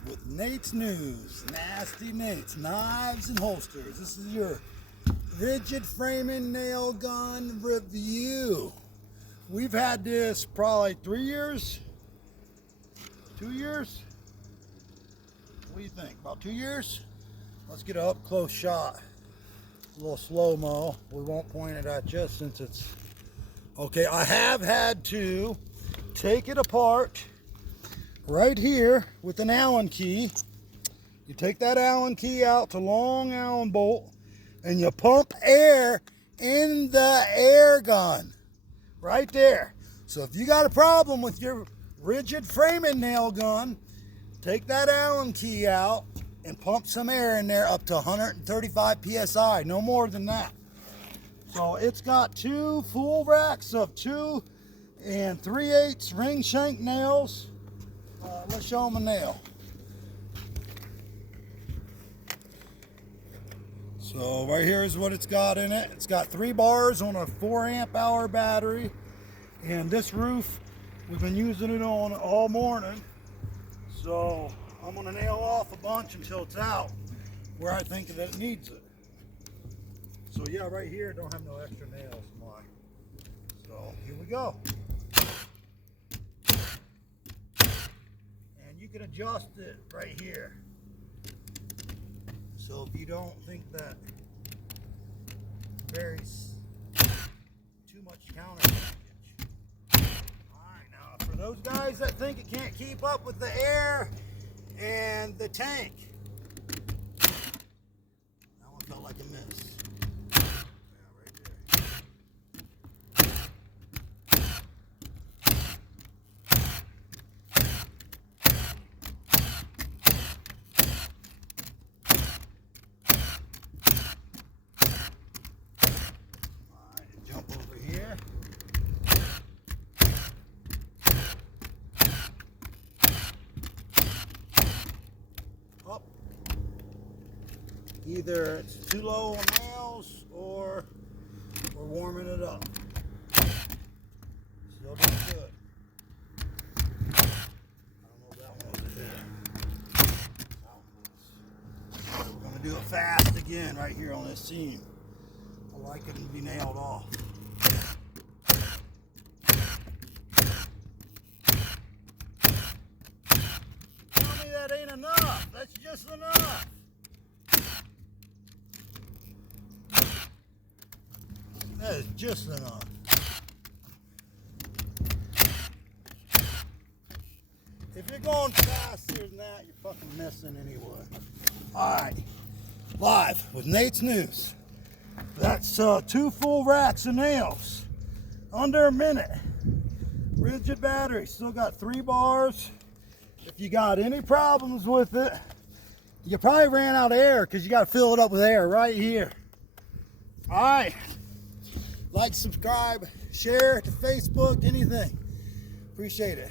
Live with Nate's News, Nasty Nate's Knives and Holsters. This is your Ridgid framing nail gun review. We've had this probably 3 years, 2 years. What do you think? About 2 years? Let's get an up close shot. A little slow-mo. We won't point it at you since it's okay. I have had to take it apart right here with an Allen key. You take that Allen key out, the long Allen bolt, and you pump air in the air gun right there. So if you got a problem with your Ridgid framing nail gun, take that Allen key out and pump some air in there up to 135 psi, no more than that. So it's got two full racks of 2 3/8 ring shank nails. Let's show them a nail. So right here is what it's got in it. It's got 3 bars on a 4 amp hour battery. And this roof, we've been using it on all morning. So I'm gonna nail off a bunch until it's out where I think that it needs it. So yeah, right here, don't have no extra nails. So here we go. You can adjust it right here. So if you don't think that varies too much counter package. Alright, now for those guys that think it can't keep up with the air and the tank. That one felt like a miss. Over here. Up. Either it's too low on nails or we're warming it up. Still doing good. I don't know if that one over there. We're going to do it fast again right here on this seam. I like it to be nailed off. Tell me that ain't enough. That's just enough. That is just enough. If you're going faster than that, you're fucking missing anyway. Alright. Live with Nate's News. That's 2 full racks of nails. Under a minute. Ridgid battery. Still got 3 bars. If you got any problems with it, you probably ran out of air because you got to fill it up with air right here. Alright. Like, subscribe, share to Facebook, anything. Appreciate it.